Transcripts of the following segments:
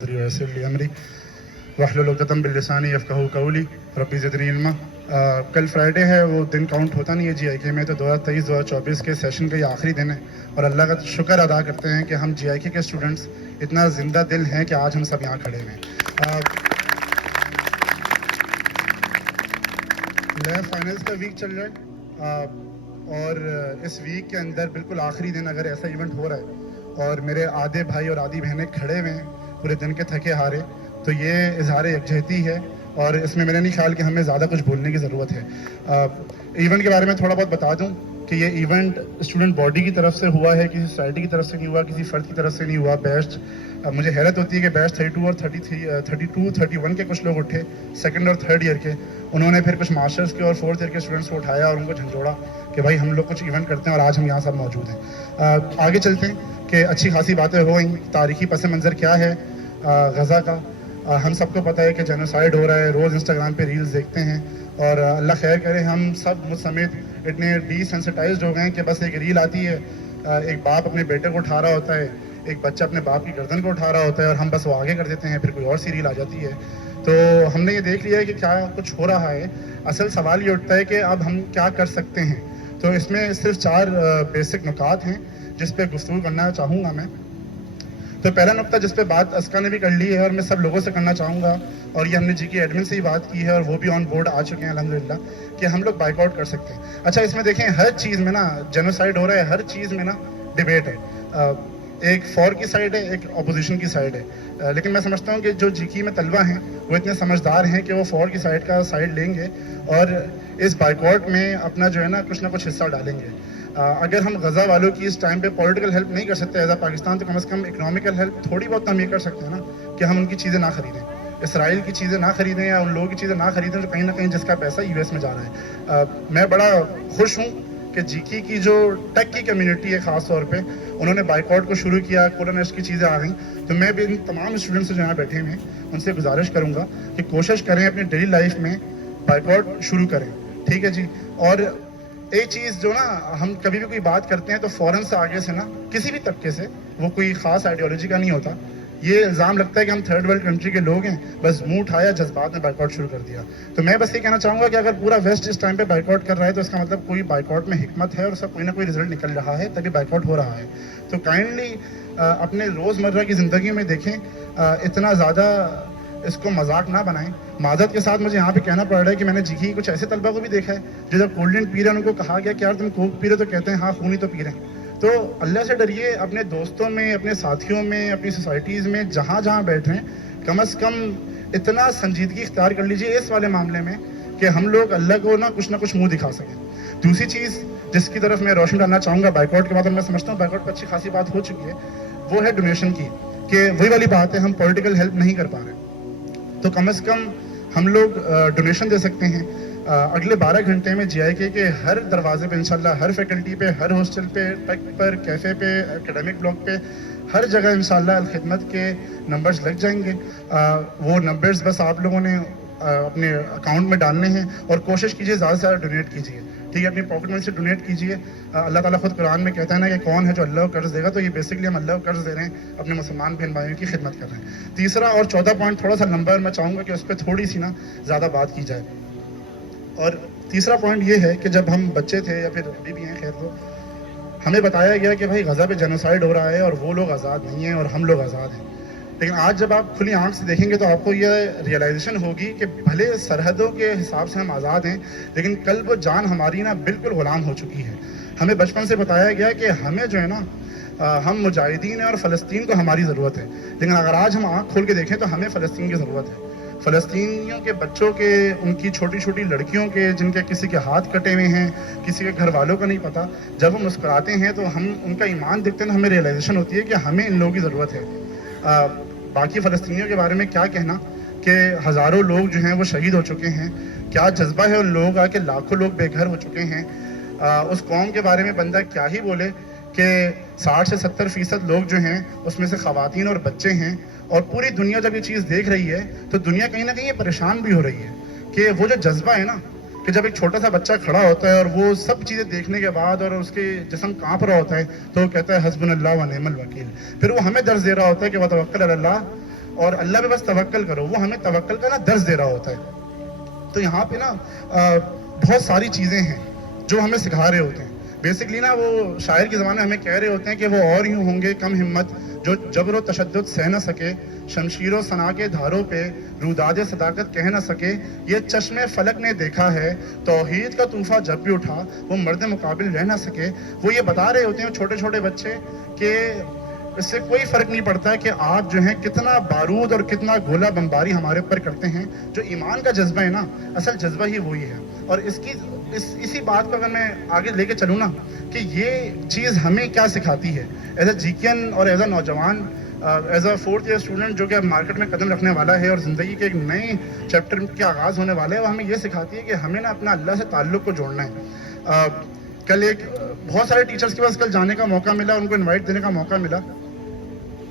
ويسر لي امری واحلل عقدۃ من لسانی یفقہوا قولی ربی زدنی علما۔ کل فرائیڈے ہے، وہ دن کاؤنٹ ہوتا نہیں ہے جی آئی کے میں، تو 2023-2024 کے سیشن کا یہ آخری دن ہے اور اللہ کا شکر ادا کرتے ہیں کہ ہم جی آئی کے اسٹوڈنٹس اتنا زندہ دل ہیں کہ آج ہم سب یہاں کھڑے ہوئے ہیں۔ لیب فائنلز کا ویک چل رہا ہے اور اس ویک کے اندر بالکل آخری دن اگر ایسا ایونٹ ہو رہا ہے اور میرے آدھے بھائی اور آدھی بہنیں کھڑے ہوئے ہیں پورے دن کے تھکے ہارے، تو یہ اظہار یکجہتی ہے اور اس میں میرا نہیں خیال کہ ہمیں زیادہ کچھ بولنے کی ضرورت ہے۔ ایونٹ کے بارے میں تھوڑا بہت بتا دوں کہ یہ ایونٹ اسٹوڈنٹ باڈی کی طرف سے ہوا ہے، کسی سوسائٹی کی طرف سے نہیں ہوا، کسی فرد کی طرف سے نہیں ہوا۔ بیسٹ مجھے حیرت ہوتی ہے کہ بیسٹ 32 اور 31 کے کچھ لوگ اٹھے، سیکنڈ اور تھرڈ ایئر کے، انہوں نے پھر کچھ ماسٹرز کے اور فورتھ ایئر کے اسٹوڈنٹس کو اٹھایا اور ان کو جھنجھوڑا کہ بھائی ہم لوگ کچھ ایونٹ کرتے ہیں اور آج ہم یہاں سب موجود ہیں۔ آگے چلتے ہیں کہ اچھی خاصی باتیں ہو گئیں۔ تاریخی پس منظر کیا ہے غزہ کا؟ ہم سب کو پتہ ہے کہ جینوسائیڈ ہو رہا ہے، روز انسٹاگرام پہ ریلز دیکھتے ہیں اور اللہ خیر کرے ہم سب مجھ سمیت اتنے ڈی سینسٹائزڈ ہو گئے ہیں کہ بس ایک ریل آتی ہے، ایک باپ اپنے بیٹے کو اٹھا رہا ہوتا ہے، ایک بچہ اپنے باپ کی گردن کو اٹھا رہا ہوتا ہے اور ہم بس وہ آگے کر دیتے ہیں، پھر کوئی اور سی ریل آ جاتی ہے۔ تو ہم نے یہ دیکھ لیا ہے کہ کیا کچھ ہو رہا ہے۔ اصل سوال یہ اٹھتا ہے کہ اب ہم کیا کر سکتے ہیں۔ تو اس میں صرف 4 بیسک نکات ہیں جس پہ گفتگو کرنا چاہوں گا میں۔ تو پہلا نقطہ جس پہ بات اسکا نے بھی کر لی ہے اور میں سب لوگوں سے کرنا چاہوں گا، اور یہ ہم نے جی کے ایڈمن سے ہی بات کی ہے اور وہ بھی آن بورڈ آ چکے ہیں الحمدللہ، کہ ہم لوگ بائک آؤٹ کر سکتے ہیں۔ اچھا، اس میں دیکھیں ہر چیز میں نا جینوسائیڈ ہو رہا ہے، ہر چیز میں نا ڈیبیٹ ہے، ایک فور کی سائڈ ہے، ایک اپوزیشن کی سائڈ ہے، لیکن میں سمجھتا ہوں کہ جو جی کی میں طلبہ ہیں وہ اتنے سمجھدار ہیں کہ وہ فور کی سائڈ کا سائڈ لیں گے اور اس بائک آؤٹ میں اپنا جو ہے نا کچھ نہ کچھ حصہ ڈالیں گے۔ اگر ہم غزہ والوں کی اس ٹائم پہ پولیٹیکل ہیلپ نہیں کر سکتے ایز اے پاکستان، تو کم از کم اکنامیکل ہیلپ تھوڑی بہت ہم یہ کر سکتے ہیں نا کہ ہم ان کی چیزیں نہ خریدیں، اسرائیل کی چیزیں نہ خریدیں یا ان لوگوں کی چیزیں نہ خریدیں جو کہیں نہ کہیں جس کا پیسہ یو ایس میں جا رہا ہے۔ میں بڑا خوش ہوں کہ جی کی جو ٹیک کی کمیونٹی ہے خاص طور پہ، انہوں نے بائک آؤٹ کو شروع کیا، کولونسٹ کی چیزیں آ گئیں، تو میں بھی ان تمام اسٹوڈنٹس جو یہاں بیٹھے ہوئے ہیں ان سے گزارش کروں گا کہ کوشش کریں اپنی ڈیلی لائف میں بائک آؤٹ شروع کریں، ٹھیک ہے جی۔ اور ایک چیز جو نا ہم کبھی بھی کوئی بات کرتے ہیں تو فوراً سے آگے سے نا کسی بھی طبقے سے، وہ کوئی خاص آئیڈیالوجی کا نہیں ہوتا، یہ الزام لگتا ہے کہ ہم تھرڈ ورلڈ کنٹری کے لوگ ہیں، بس منہ اٹھایا جذبات میں بائک آؤٹ شروع کر دیا۔ تو میں بس یہ کہنا چاہوں گا کہ اگر پورا ویسٹ اس ٹائم پہ بائک آؤٹ کر رہا ہے تو اس کا مطلب کوئی بائک آؤٹ میں حکمت ہے اور اس کا کوئی نہ کوئی رزلٹ نکل رہا ہے، تبھی بائک آؤٹ ہو رہا ہے۔ تو کائنڈلی اپنے روزمرہ کی زندگی میں دیکھیں، اتنا زیادہ اس کو مذاق نہ بنائیں۔ معذرت کے ساتھ مجھے یہاں پہ کہنا پڑ رہا ہے کہ میں نے جی کچھ ایسے طلبہ کو بھی دیکھا ہے جو جب کولڈ ڈرنک پی رہے ہیں ان کو کہا گیا کہ یار تم کوک پی رہے تو کہتے ہیں ہاں خون ہی تو پی رہے ہیں۔ تو اللہ سے ڈریے، اپنے دوستوں میں، اپنے ساتھیوں میں، اپنی سوسائٹیز میں جہاں جہاں بیٹھ رہے ہیں کم از کم اتنا سنجیدگی اختیار کر لیجیے اس والے معاملے میں کہ ہم لوگ اللہ کو نہ کچھ منہ دکھا سکیں۔ دوسری چیز جس کی طرف میں روشن ڈالنا چاہوں گا بائک آؤٹ کے بعد، اور میں سمجھتا ہوں بائک آؤٹ پہ اچھی خاصی بات ہو چکی ہے، وہ ہے ڈونیشن کی، کہ وہی والی بات ہے ہم پولیٹیکل ہیلپ نہیں کر پا رہے، تو کم از کم ہم لوگ ڈونیشن دے سکتے ہیں۔ اگلے 12 گھنٹے میں جی آئی کے ہر دروازے پہ انشاءاللہ، ہر فیکلٹی پہ، ہر ہاسٹل پہ، ٹیک پر، کیفے پہ، اکیڈمک بلاک پہ، ہر جگہ انشاءاللہ الخدمت کے نمبرز لگ جائیں گے۔ وہ نمبرز بس آپ لوگوں نے اپنے اکاؤنٹ میں ڈالنے ہیں اور کوشش کیجیے زیادہ سے زیادہ ڈونیٹ کیجیے، ٹھیک ہے، اپنی پاکٹ منی سے ڈونیٹ کیجیے۔ اللہ تعالیٰ خود قرآن میں کہتا ہے نا کہ کون ہے جو اللہ کو قرض دے گا، تو یہ بیسکلی ہم اللہ کو قرض دے رہے ہیں، اپنے مسلمان بہن بھائیوں کی خدمت کر رہے ہیں۔ تیسرا اور چوتھا پوائنٹ تھوڑا سا نمبر میں چاہوں گا کہ اس پہ تھوڑی سی نا زیادہ بات کی جائے، اور تیسرا پوائنٹ یہ ہے کہ جب ہم بچے تھے یا پھر ابھی بھی ہیں خیر، تو ہمیں بتایا گیا کہ بھائی غزہ پہ جینوسائیڈ ہو رہا ہے اور وہ لوگ آزاد نہیں ہیں اور ہم لوگ آزاد ہیں، لیکن آج جب آپ کھلی آنکھ سے دیکھیں گے تو آپ کو یہ ریئلائزیشن ہوگی کہ بھلے سرحدوں کے حساب سے ہم آزاد ہیں لیکن قلب و جان ہماری نا بالکل غلام ہو چکی ہے۔ ہمیں بچپن سے بتایا گیا کہ ہمیں جو ہے نا ہم مجاہدین ہیں اور فلسطین کو ہماری ضرورت ہے، لیکن اگر آج ہم آنکھ کھول کے دیکھیں تو ہمیں فلسطین کی ضرورت ہے، فلسطینیوں کے بچوں کے، ان کی چھوٹی چھوٹی لڑکیوں کے جن کے کسی کے ہاتھ کٹے ہوئے ہیں، کسی کے گھر والوں کا نہیں پتہ، جب وہ مسکراتے ہیں تو ہم ان کا ایمان دیکھتے ہیں، ہمیں ریئلائزیشن ہوتی ہے کہ ہمیں ان لوگوں کی ضرورت ہے۔ باقی فلسطینیوں کے بارے میں کیا کہنا کہ ہزاروں لوگ جو ہیں وہ شہید ہو چکے ہیں، کیا جذبہ ہے ان لوگوں کا کہ لاکھوں لوگ بے گھر ہو چکے ہیں۔ اس قوم کے بارے میں بندہ کیا ہی بولے کہ 60 سے 70% لوگ جو ہیں اس میں سے خواتین اور بچے ہیں، اور پوری دنیا جب یہ چیز دیکھ رہی ہے تو دنیا کہیں نہ کہیں یہ پریشان بھی ہو رہی ہے کہ وہ جو جذبہ ہے نا کہ جب ایک چھوٹا سا بچہ کھڑا ہوتا ہے اور وہ سب چیزیں دیکھنے کے بعد اور اس کے جسم کانپ رہا ہوتا ہے تو وہ کہتا ہے حسبنا اللہ و نعم الوکیل، پھر وہ ہمیں درس دے رہا ہوتا ہے کہ وتوکل علی اللہ اور اللہ پہ بس توکل کرو. وہ ہمیں توکل کا نا درس دے رہا ہوتا ہے. تو یہاں پہ نا بہت ساری چیزیں ہیں جو ہمیں سکھا رہے ہوتے ہیں. بیسکلی نا وہ شاعر کے زمانے ہمیں کہہ رہے ہوتے ہیں کہ وہ اور یوں ہوں گے کم ہمت جو جبر و تشدد سہ نہ سکے, شمشیر و ثنا کے دھاروں پہ روداد صداقت کہہ نہ سکے. یہ چشم فلک نے دیکھا ہے توحید کا طوفہ جب بھی اٹھا وہ مرد مقابل رہ نہ سکے. وہ یہ بتا رہے ہوتے ہیں چھوٹے چھوٹے بچے کہ اس سے کوئی فرق نہیں پڑتا کہ آپ جو ہیں کتنا بارود اور کتنا گولہ بمباری ہمارے اوپر کرتے ہیں. جو ایمان کا جذبہ ہے نا, اصل جذبہ ہی وہی ہے. اور اسی بات کو اگر میں آگے لے کے چلوں نا کہ یہ چیز ہمیں کیا سکھاتی ہے ایز اے جیکین اور ایز اے نوجوان, as a 4th year student جو کہ اب مارکیٹ میں قدم رکھنے والا ہے اور زندگی کے ایک نئے چیپٹر کے آغاز ہونے والا ہے, وہ ہمیں یہ سکھاتی ہے کہ ہمیں نا اپنا اللہ سے تعلق کو جوڑنا ہے. کل بہت سارے ٹیچرز کے پاس کل جانے کا موقع ملا, ان کو انوائٹ دینے کا موقع ملا.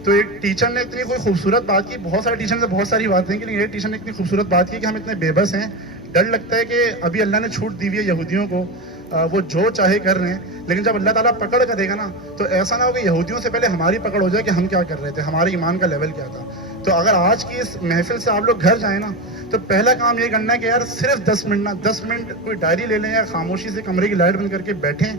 تو ایک ٹیچر نے اتنی کوئی خوبصورت بات کی, بہت سارے ٹیچر سے بہت ساری باتیں کی, لیکن ایک ٹیچر نے اتنی خوبصورت بات کی کہ ہم اتنے بے بس ہیں, ڈر لگتا ہے کہ ابھی اللہ نے چھوٹ دی ہوئی ہے یہودیوں کو, وہ جو چاہے کر رہے ہیں, لیکن جب اللہ تعالیٰ پکڑ کرے گا نا تو ایسا نہ ہو کہ یہودیوں سے پہلے ہماری پکڑ ہو جائے کہ ہم کیا کر رہے تھے, ہمارے ایمان کا لیول کیا تھا. تو اگر آج کی اس محفل سے آپ لوگ گھر جائیں نا تو پہلا کام یہ کرنا ہے کہ یار صرف 10 منٹ کوئی ڈائری لے لیں یا خاموشی سے کمرے کی لائٹ بند کر کے بیٹھیں,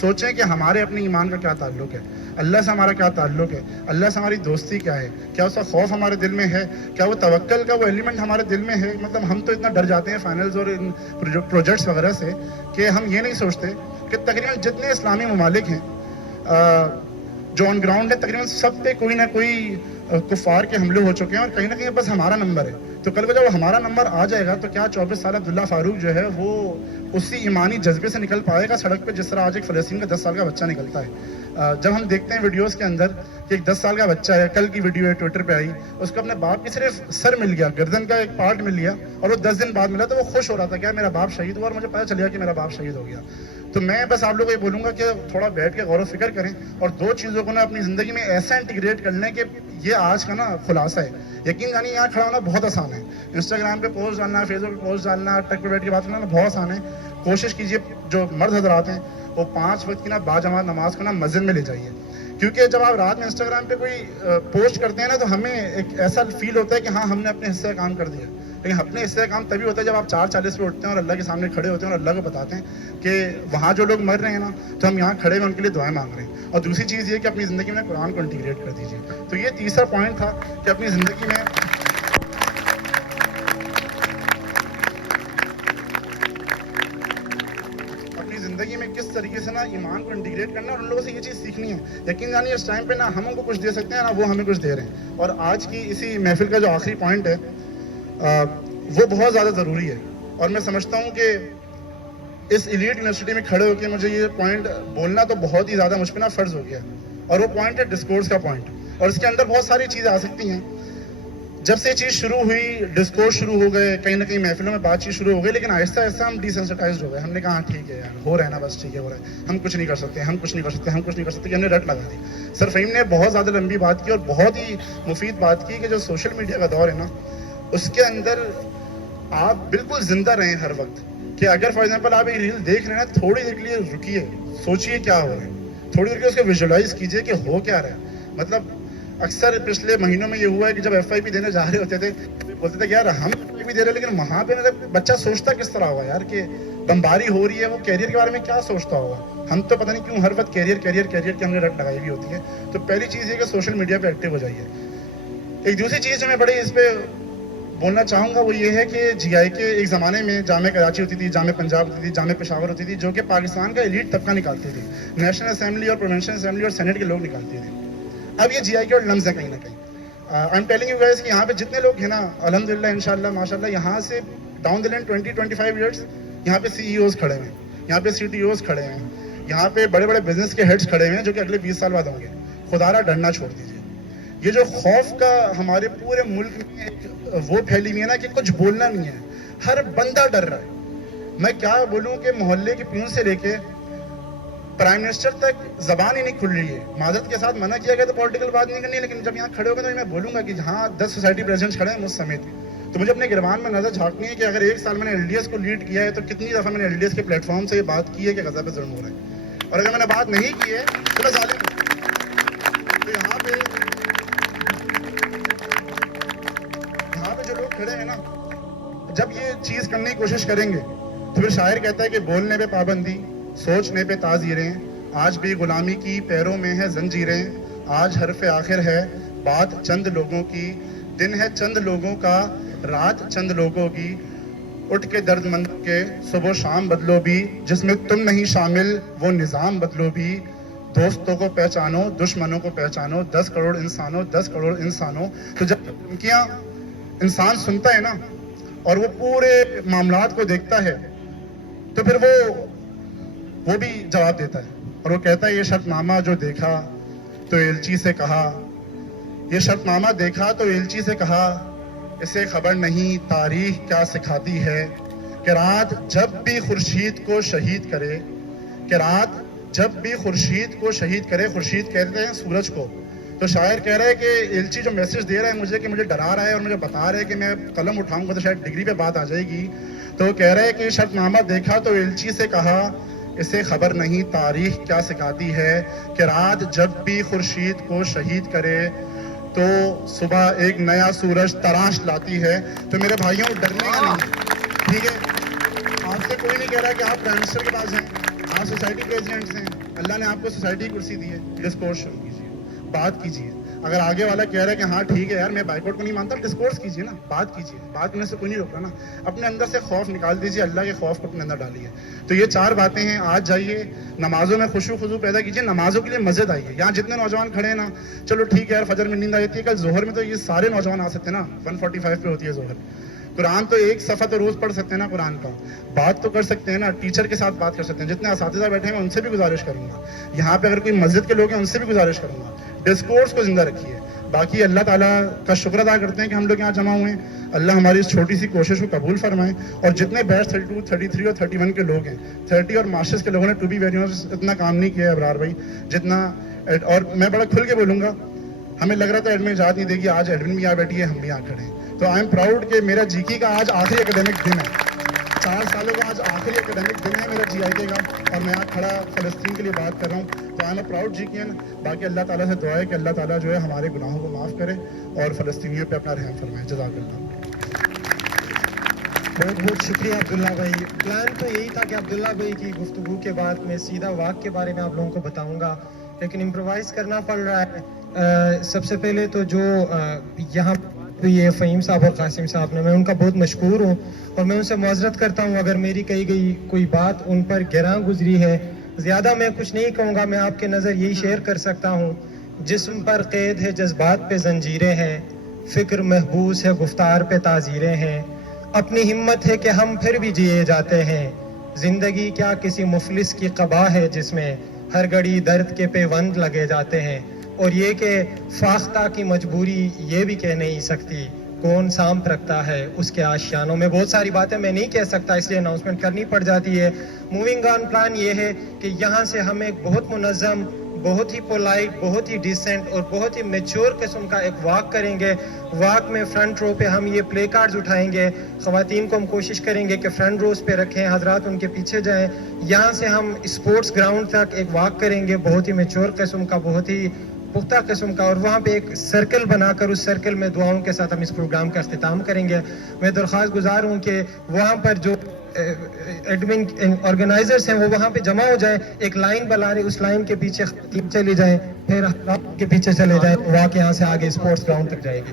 سوچیں کہ ہمارے اپنے ایمان کا کیا تعلق ہے, اللہ سے ہمارا کیا تعلق ہے, اللہ سے ہماری دوستی کیا ہے, کیا اس کا خوف ہمارے دل میں ہے, کیا وہ توکل کا وہ ایلیمنٹ ہمارے دل میں ہے. مطلب ہم تو اتنا ڈر جاتے ہیں فائنلز اور ان پروجیکٹس وغیرہ سے کہ ہم یہ نہیں سوچتے کہ تقریباً جتنے اسلامی ممالک ہیں جو آن گراؤنڈ ہے تقریباً سب پہ کوئی نہ کوئی کفار کے حملے ہو چکے ہیں, اور کہیں نہ کہیں بس ہمارا نمبر ہے. تو کل کو جب ہمارا نمبر آ جائے گا تو کیا 24 سال عبداللہ فاروق جو ہے وہ اسی ایمانی جذبے سے نکل پائے گا سڑک پہ جس طرح آج ایک فلسطین کا 10 سال کا بچہ نکلتا ہے. جب ہم دیکھتے ہیں ویڈیوز کے اندر کہ ایک 10 سال کا بچہ ہے, کل کی ویڈیو ہے ٹویٹر پہ آئی, اس کو اپنے باپ کی صرف سر مل گیا, گردن کا ایک پارٹ مل گیا, اور وہ 10 دن بعد ملا تو وہ خوش ہو رہا تھا کہ میرا باپ شہید ہوا, اور مجھے پتہ چل گیا کہ میرا باپ شہید ہو گیا. تو میں بس آپ لوگوں کو یہ بولوں گا کہ تھوڑا بیٹھ کے غور و فکر کریں اور 2 چیزوں کو نا اپنی زندگی میں ایسا انٹیگریٹ کر لیں کہ یہ آج کا نا خلاصہ ہے. یقین جانی یہاں کھڑا ہونا بہت آسان ہے, انسٹاگرام پہ پوسٹ ڈالنا, فیس بک پہ پوسٹ ڈالنا, ٹک پہ بیٹھ کے بات کرنا بہت آسان ہے. کوشش کیجیے جو مرد حضرات ہیں وہ 5 وقت کی نا باجماعت نماز کو نا مسجد میں لے جائیے, کیونکہ جب آپ رات میں انسٹاگرام پہ کوئی پوسٹ کرتے ہیں نا تو ہمیں ایک ایسا فیل ہوتا ہے کہ ہاں ہم نے اپنے حصے کا کام کر دیا, لیکن اپنے حصے کا کام تبھی ہوتا ہے جب آپ 4:40 پہ اٹھتے ہیں اور اللہ کے سامنے کھڑے ہوتے ہیں اور اللہ کو بتاتے ہیں کہ وہاں جو لوگ مر رہے ہیں نا تو ہم یہاں کھڑے ہوئے ان کے لیے دعائیں مانگ رہے ہیں. اور دوسری چیز یہ کہ اپنی زندگی میں قرآن کو انٹیگریٹ کر دیجیے. تو یہ تیسرا پوائنٹ تھا کہ اپنی زندگی میں کس طریقے سے نا ایمان کو انٹیگریٹ کرنا اور ان لوگوں سے یہ چیز سیکھنی ہے. یقین جانیے اس ٹائم پہ نہ ہم ان کو کچھ دے سکتے ہیں نہ وہ ہمیں کچھ دے رہے ہیں. اور آج کی اسی محفل کا جو آخری پوائنٹ ہے وہ بہت زیادہ ضروری ہے, اور میں سمجھتا ہوں کہ اس ایلیٹ یونیورسٹی میں کھڑے ہو کے مجھے یہ پوائنٹ بولنا تو بہت ہی زیادہ مجھ پہ نا فرض ہو گیا, اور وہ پوائنٹ ہے ڈسکورس کا پوائنٹ. اور اس کے اندر بہت ساری چیزیں آ سکتی ہیں. جب سے یہ چیز شروع ہوئی, ڈسکورس شروع ہو گئے, کہیں نہ کہیں محفلوں میں بات چیت شروع ہو گئی, لیکن آہستہ آہستہ ہم ڈیسینسٹائزڈ ہو گئے. ہم نے کہا ٹھیک ہے یار ہو رہا ہے نا, بس ٹھیک ہے ہو رہا ہے, ہم کچھ نہیں کر سکتے, ہم کچھ نہیں کر سکتے, ہم کچھ نہیں کر سکتے, کہ ہم نے رٹ لگا دی. سر فہیم نے بہت زیادہ لمبی بات کی اور بہت ہی مفید بات کی کہ جو سوشل میڈیا کا دور ہے نا اس کے اندر آپ بالکل زندہ رہیں ہر وقت. کہ اگر فار ایگزامپل آپ ایک ریل دیکھ رہے ہیں نا, تھوڑی دیر کے لیے رکیے, سوچیے کیا ہو رہا ہے, تھوڑی دیر کے اس کو ویژولائز کیجیے کہ ہو کیا رہا ہے. مطلب اکثر پچھلے مہینوں میں یہ ہوا ہے کہ جب FIP دینے جا رہے ہوتے تھے بولتے تھے کہ یار ہم FIP دے رہے ہیں, لیکن وہاں پہ بچہ سوچتا کس طرح ہوگا یار کہ بمباری ہو رہی ہے, وہ کیریئر کے بارے میں کیا سوچتا ہوگا. ہم تو پتہ نہیں کیوں ہر وقت کیریئر کی ہم نے رٹ لگائی ہوئی ہوتی ہے. تو پہلی چیز یہ کہ سوشل میڈیا پہ ایکٹیو ہو جائیے. ایک دوسری چیز جو میں بڑی اس پہ بولنا چاہوں گا وہ یہ ہے کہ GI کے ایک زمانے میں جامع کراچی ہوتی تھی, جامع پنجاب ہوتی تھی, جامع پشاور ہوتی تھی, جو کہ پاکستان کا ایلیٹ طبقہ نکالتی تھی, نیشنل اسمبلی اور پروونشل اسمبلی اور سینٹ کے لوگ نکالتے تھے. اب یہ GI کے اور لمز ہیں کہیں نہ کہیں. I am telling you guys کہ یہاں پہ جتنے لوگ ہیں نا الحمدللہ انشاءاللہ ماشاءاللہ یہاں سے ڈاؤن دی لائن 20-25 ایئرس یہاں پہ CEOs کھڑے ہوئے ہیں, یہاں پہ CTOs کھڑے ہیں, یہاں پہ بڑے بڑے بزنس کے ہیڈس کھڑے ہوئے ہیں جو کہ اگلے 20 سال بعد ہوں گے. خدا را ڈرنا چھوڑ دیجیے. یہ جو خوف کا ہمارے پورے ملک میں وہ پھیلی ہوئی ہے نا کہ کچھ بولنا نہیں ہے, ہر بندہ ڈر رہا ہے. میں کیا بولوں کہ محلے کے پیون سے لے کے پرائم منسٹر تک زبان ہی نہیں کھل رہی ہے. معذرت کے ساتھ منع کیا گیا تو پولیٹیکل بات نہیں کرنی ہے, لیکن جب یہاں کھڑے ہو گئے تو میں بولوں گا کہ جہاں 10 سوسائٹی پریزیڈنٹس کھڑے ہیں مجھ سمیت, تو مجھے اپنے گربان میں نظر جھانکنی ہے کہ اگر 1 سال میں نے LDS کو لیڈ کیا ہے تو کتنی دفعہ میں نے LDS کے پلیٹ فارم سے یہ بات کی ہے کہ غزہ پہ ظلم ہو رہا ہے, اور اگر میں نے بات نہیں کی ہے تو میں ظالم ہوں. تو یہاں پہ جب یہ چیز کرنے کی کوشش کریں گے تو پھر شاعر کہتا ہے کہ بولنے پہ پابندی، سوچنے پہ تعزیریں، آج بھی غلامی کی پیروں میں ہے زنجیریں، آج حرف آخر ہے بات چند لوگوں کی، دن ہے چند لوگوں کا، رات چند لوگوں کی، اٹھ کے درد مند کے صبح و شام بدلو بھی، جس میں تم نہیں شامل وہ نظام بدلو بھی، دوستوں کو پہچانو دشمنوں کو پہچانو، 10 کروڑ انسانوں 10 کروڑ انسانوں۔ تو جب دھمکیاں انسان سنتا ہے نا اور وہ پورے معاملات کو دیکھتا ہے تو پھر وہ بھی جواب دیتا ہے اور وہ کہتا ہے یہ شرط نامہ جو دیکھا تو ایلچی سے کہا، یہ شرط نامہ دیکھا تو ایلچی سے کہا، اسے خبر نہیں تاریخ کیا سکھاتی ہے، کہ رات جب بھی خورشید کو شہید کرے، کہ رات جب بھی خورشید کو شہید کرے، خورشید کہتے ہیں سورج کو۔ تو شاعر کہہ رہا ہے کہ ایلچی جو میسج دے رہا ہے مجھے، کہ مجھے ڈرا رہا ہے اور مجھے بتا رہا ہے کہ میں قلم اٹھاؤں گا تو شاید ڈگری پہ بات آ جائے گی، تو وہ کہہ رہا ہے کہ شرط نامہ دیکھا تو ایلچی سے کہا، اسے خبر نہیں تاریخ کیا سکھاتی ہے، کہ رات جب بھی خورشید کو شہید کرے تو صبح ایک نیا سورج تراش لاتی ہے۔ تو میرے بھائیوں ڈرنے کا نہیں، ٹھیک ہے؟ آپ سے کوئی نہیں کہہ رہا کہ آپ پرائم منسٹر کے پاس جائیں، آپ سوسائٹی پریزیڈنٹس ہیں، اللہ نے آپ کو سوسائٹی کرسی دی ہے، ڈسکورس شروع کیجیے، بات کیجیے۔ اگر آگے والا کہہ رہا ہے کہ ہاں ٹھیک ہے یار میں بائیکاٹ کو نہیں مانتا، ڈسکورس کیجیے نا، بات کیجیے، بات کرنے سے کوئی نہیں روک رہا نا، اپنے اندر سے خوف نکال دیجیے، اللہ کے خوف کو اپنے اندر ڈالیے۔ تو یہ 4 باتیں ہیں، آج جائیے نمازوں میں خشوع خضوع پیدا کیجیے، نمازوں کے لیے مسجد آئیے، یہاں جتنے نوجوان کھڑے ہیں نا، چلو ٹھیک ہے یار فجر میں نیند آ جاتی ہے، کل ظہر میں تو یہ سارے نوجوان آ سکتے ہیں نا، 145 پہ ہوتی ہے ظہر، قرآن تو ایک صفحہ تو روز پڑھ سکتے ہیں نا قرآن کا، بات تو کر سکتے ہیں نا، ٹیچر کے ساتھ بات کر سکتے ہیں، جتنے اساتذہ بیٹھے ہیں ان سے بھی گزارش کروں گا، یہاں پہ اگر کوئی مسجد کے لوگ ہیں ان سے بھی گزارش کروں گا، ڈسکورس کو زندہ رکھیے۔ باقی اللہ تعالیٰ کا شکر ادا کرتے ہیں کہ ہم لوگ یہاں جمع ہوئے ہیں، اللہ ہماری اس چھوٹی سی کوشش کو قبول فرمائیں، اور جتنے بیچ 32 33 اور 31 کے لوگ ہیں، 30 اور ماسٹرز کے لوگوں نے ٹو بی ویری آنیسٹ اتنا کام نہیں کیا ہے ابرار بھائی جتنا، اور میں بڑا کھل کے بولوں گا، ہمیں لگ رہا تھا ایڈمن اجازت نہیں دے گی، آج ایڈمن بھی یہاں بیٹھی ہے، ہم بھی یہاں کھڑے ہیں، تو آئی ایم پراؤڈ کہ میرا جی کی کا آج آخری اکیڈمک دن ہے، 4 سالوں کا آج آخری اکیڈمک دن ہے میرا جی آئی کے کا، اور میں یہاں کھڑا فلسطین کے لیے بات کر رہا ہوں، تو آئی ایم پراؤڈ جی کی این۔ باقی اللہ تعالیٰ سے دعا ہے کہ اللہ تعالیٰ جو ہے ہمارے گناہوں کو معاف کرے اور فلسطینیوں پہ اپنا رحم فرمائے۔ جزاک اللہ۔ بہت بہت شکریہ عبداللہ بھائی۔ پلان تو یہی تھا کہ عبداللہ بھائی کی گفتگو کے بعد میں سیدھا واقع کے بارے میں آپ لوگوں کو بتاؤں گا، لیکن امپرووائز کرنا پڑ رہا ہے۔ سب سے پہلے تو جو یہاں یہ فہیم صاحب اور قاسم صاحب نے، میں ان کا بہت مشکور ہوں اور میں ان سے معذرت کرتا ہوں اگر میری کہی گئی کوئی بات ان پر گراں گزری ہے۔ زیادہ میں کچھ نہیں کہوں گا، میں آپ کے نظر یہی شیئر کر سکتا ہوں، جسم پر قید ہے جذبات پہ زنجیریں ہیں، فکر محبوس ہے گفتار پہ تعزیریں ہیں، اپنی ہمت ہے کہ ہم پھر بھی جیے جاتے ہیں، زندگی کیا کسی مفلس کی قبا ہے جس میں ہر گھڑی درد کے پیوند لگے جاتے ہیں، اور یہ کہ فاختہ کی مجبوری یہ بھی کہہ نہیں سکتی کون سانپ رکھتا ہے اس کے آشیانوں میں۔ بہت ساری باتیں میں نہیں کہہ سکتا اس لیے اناؤنسمنٹ کرنی پڑ جاتی ہے۔ موونگ آن پلان یہ ہے کہ یہاں سے ہم ایک بہت منظم، بہت ہی پولائٹ، بہت ہی ڈیسنٹ اور بہت ہی میچور قسم کا ایک واک کریں گے۔ واک میں فرنٹ رو پہ ہم یہ پلے کارڈز اٹھائیں گے، خواتین کو ہم کوشش کریں گے کہ فرنٹ روز پہ رکھیں، حضرات ان کے پیچھے جائیں۔ یہاں سے ہم اسپورٹس گراؤنڈ تک ایک واک کریں گے، بہت ہی میچور قسم کا، بہت ہی پختہ قسم کا، اور وہاں پہ ایک سرکل بنا کر اس سرکل میں دعاؤں کے ساتھ ہم اس پروگرام کا اختتام کریں گے۔ میں درخواست گزار ہوں کہ وہاں پر جو ایڈمن آرگنائزرز ہیں وہ وہاں پہ جمع ہو جائیں، ایک لائن بنا رہے، اس لائن کے پیچھے چلی جائیں، پھر آپ کے پیچھے چلے جائیں، واک یہاں سے آگے اسپورٹس گراؤنڈ تک جائے گی۔